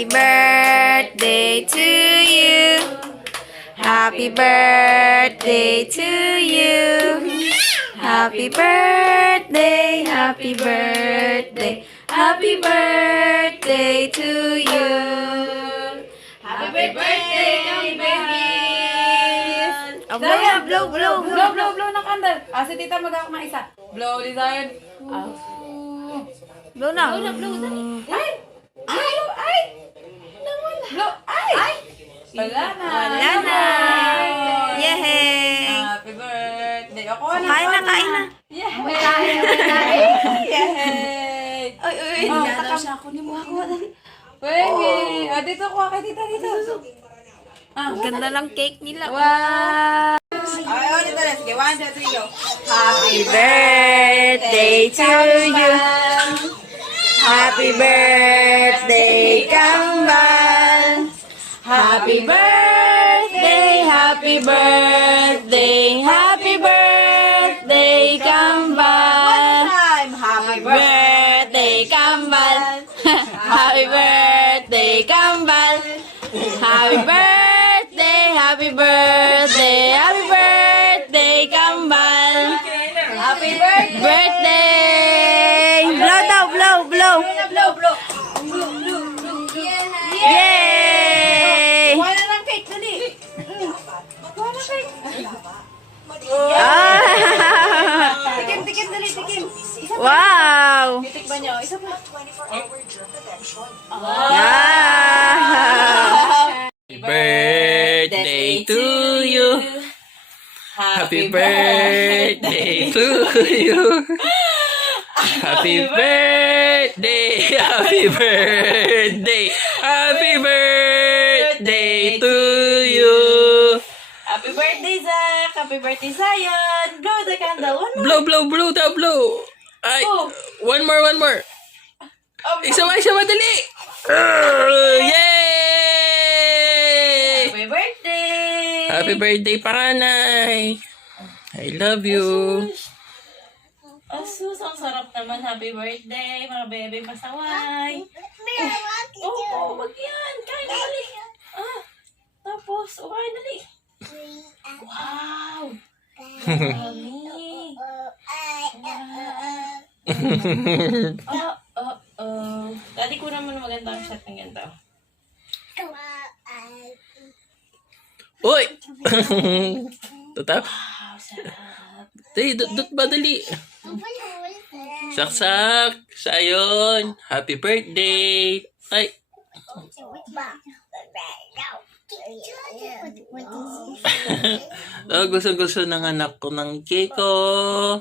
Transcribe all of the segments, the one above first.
Happy birthday to you. Happy birthday to you. Happy birthday, happy birthday, happy birthday to you. Happy birthday, babies! Oh, blow ng candle. Si tita mag-ako ng isa. Blow, design. Blow na. Blow. Ay! Blow, ay! Wala na. Yehey! Happy birthday. Ako na. Kain na. Yehey! Yehey! Ay, nagdadaw siya ako ni Muha ko. Wenge! Dito ko, kay tita dito. Ganda lang cake nila. Wow! Ay, dito na. Sige, 1, 2, 3, go. Happy birthday to you. Happy birthday, Kambal. Happy birthday, happy birthday, happy birthday, Kambal. Happy birthday, Kambal. Happy birthday, Kambal. Happy birthday, happy birthday, happy birthday, Kambal. Happy birthday. Blow daw, blow. Blow. Yay! Wala ng cake, dali. Wala ng cake. Tikim, dali, tikim. Wow! Titik ba niyo? Isa pa. Wow! Happy birthday to you. Happy birthday to you. Happy birthday. Happy birthday. Happy birthday to you. Happy birthday, Zach! Happy birthday, Zion! Blow the candle. One more. Blow. Ay, one more. Isa madali. Yay! Happy birthday! Happy birthday, Paranay. I love you. Asus, ang sarap naman. Happy birthday, mga bebe pasaway. Wag yan. Kain na dali. Tapos, kain dali. Wow! Dami. Dali ko naman magandang shot ng ganito. Uy! Tutap? Wow, sarap. Dut ba dali? Saksak! Sayon! Happy birthday! Ay! Gusto ng anak ko ng cake ko.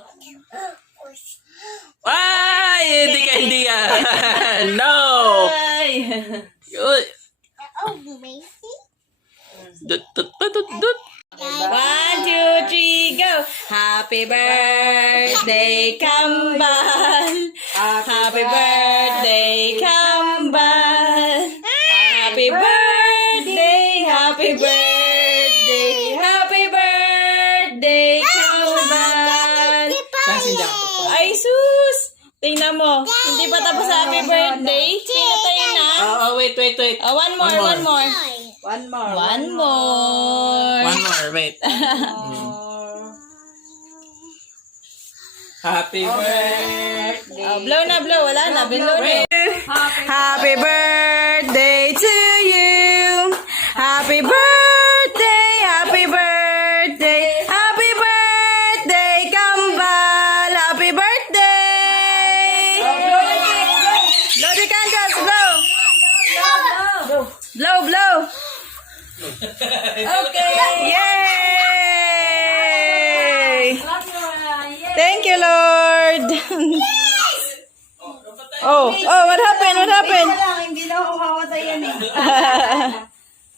Ay! Hindi yan! No! Ay! Uy! Dut. 1, 2, 3, go! Happy birthday, Kambal! Happy birthday, Kambal! Happy birthday, happy birthday, happy birthday, Kambal! Ay, sus! Tingnan mo, hindi pa tapos sa happy birthday. Pinatay na. Wait. One more. Wait. Happy birthday. Blow na, wala na, blow na. Happy birthday to you. Happy birthday, happy birthday, happy birthday, Kambal. Happy birthday. Blow the candles, blow. Blow. Okay. Yay! Thank you, Lord. What happened? Hindi na ako mawatayan eh.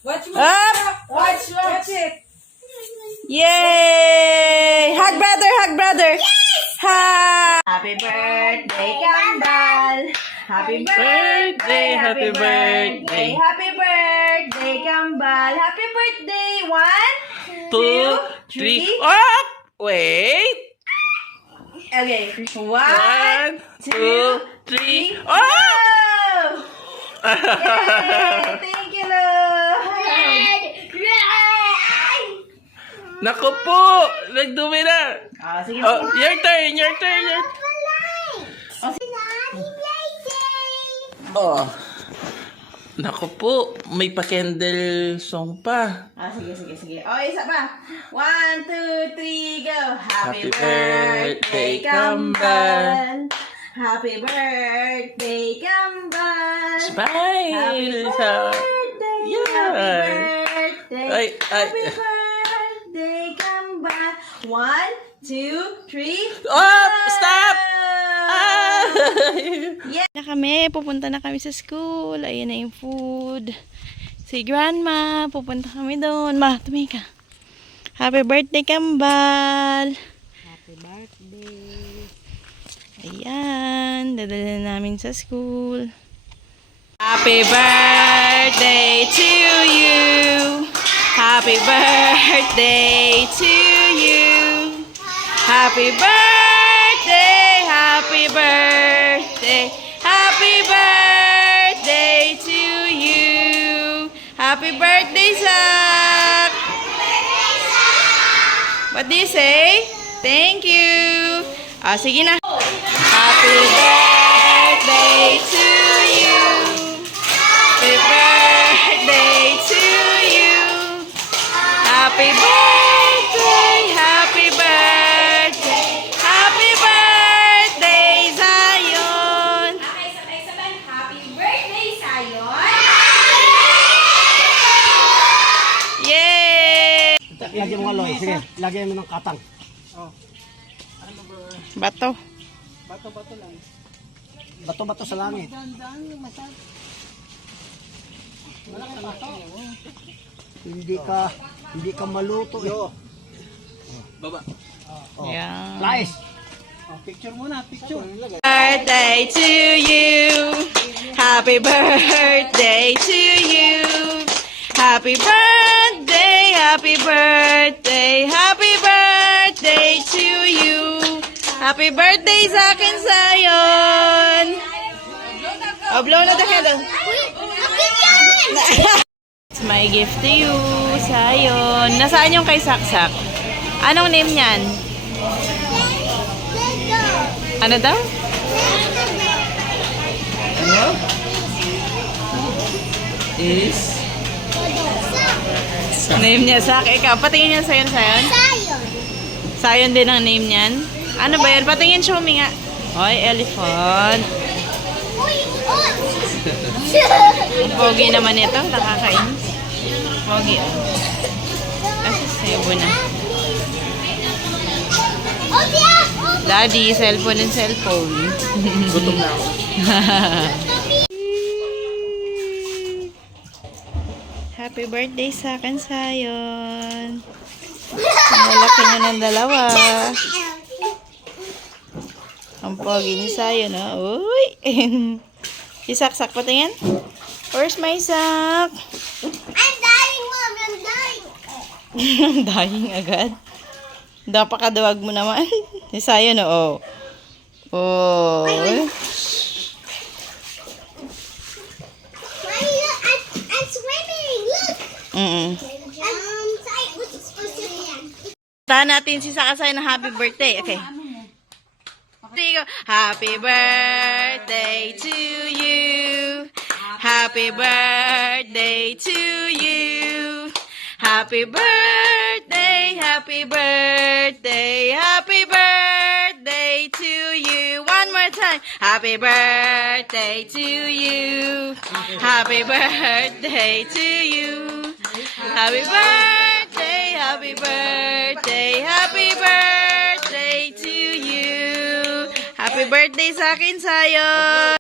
Watch mo. Up! Watch it. Yay! Hug brother. Yes! Happy birthday, Kambal. Happy birthday. Happy birthday. Happy birthday, Kambal. Happy birthday. 1, 2, 3. Wait. Okay. 1, 1, 2, 3. Oh! Yay! Thank you, Lord! Naku po! Nagdumi na! Sige. Oh, your turn, your turn, your Oh. Naku po, may pa-candle song pa. Sige. Oh, isa pa. 1, 2, 3, go. Happy birthday, Kambal. Happy birthday, Kambal. Smile! Happy birthday, Yeah. happy birthday, Ay. happy birthday, Kambal. 1, 2, 3. Oh, stop! Ah! Na kami, pupunta na kami sa school. Ayan na yung food. Si Grandma, pupunta kami doon. Ma, tumingin ka. Happy birthday, Kambal. Happy birthday. Ayan, dadala namin sa school. Happy birthday to you. Happy birthday to you. Happy birthday, happy birthday. Happy birthday to you. Happy birthday, Zach. What do you say? Thank you. Ah, sige na. Happy birthday to you. Happy birthday to you. Happy birthday, happy birthday. Happy birthday, Zion. Sabay-sabay. Happy birthday, Sayon. Yay! Lagyan mo nga loy. Sige, lagyan mo ng katang. Bato. Bato-bato sa langit. Hindi ka maluto eh. Yeah. Lies. Birthday to you. Happy birthday to you. Happy birthday, happy birthday, happy birthday to you. Happy birthday sa akin, Zion. Oh, blow na the candle. It's my gift to you, Zion. Nasaan yung kay Saksak? Anong name niyan? Ano daw? Is? Name niya Sak. Ikaw, patingin niya Sayon, Sayon? Sayon din ang name niyan. Ano ba yan? Patingin siya huminga. Hoy, elephant. Ang pogi naman ito. Nakakainis. Pogi. Kasi sebo na. Daddy, cellphone and cellphone. Gutom na ako. Happy birthday sa akin, Sayon. Ang laki niyo ng dalawa. Ang pogi ni Sayon, oh. Uy! Isak-sak patingin. Where's my sack? I'm dying, Mom. I'm dying. Dying agad. Napakaduwag mo naman. Si Sayon, oh. Oh. I'm swimming. Look. What's it supposed to be? Tahan natin si Sakasay na happy birthday. Okay. Sige. Happy birthday to you. Happy birthday to you. Happy birthday, happy birthday, happy birthday to you. One more time. Happy birthday to you. Happy birthday to you. Happy birthday, happy birthday, happy birthday to you. Happy birthday sa akin, Sayon.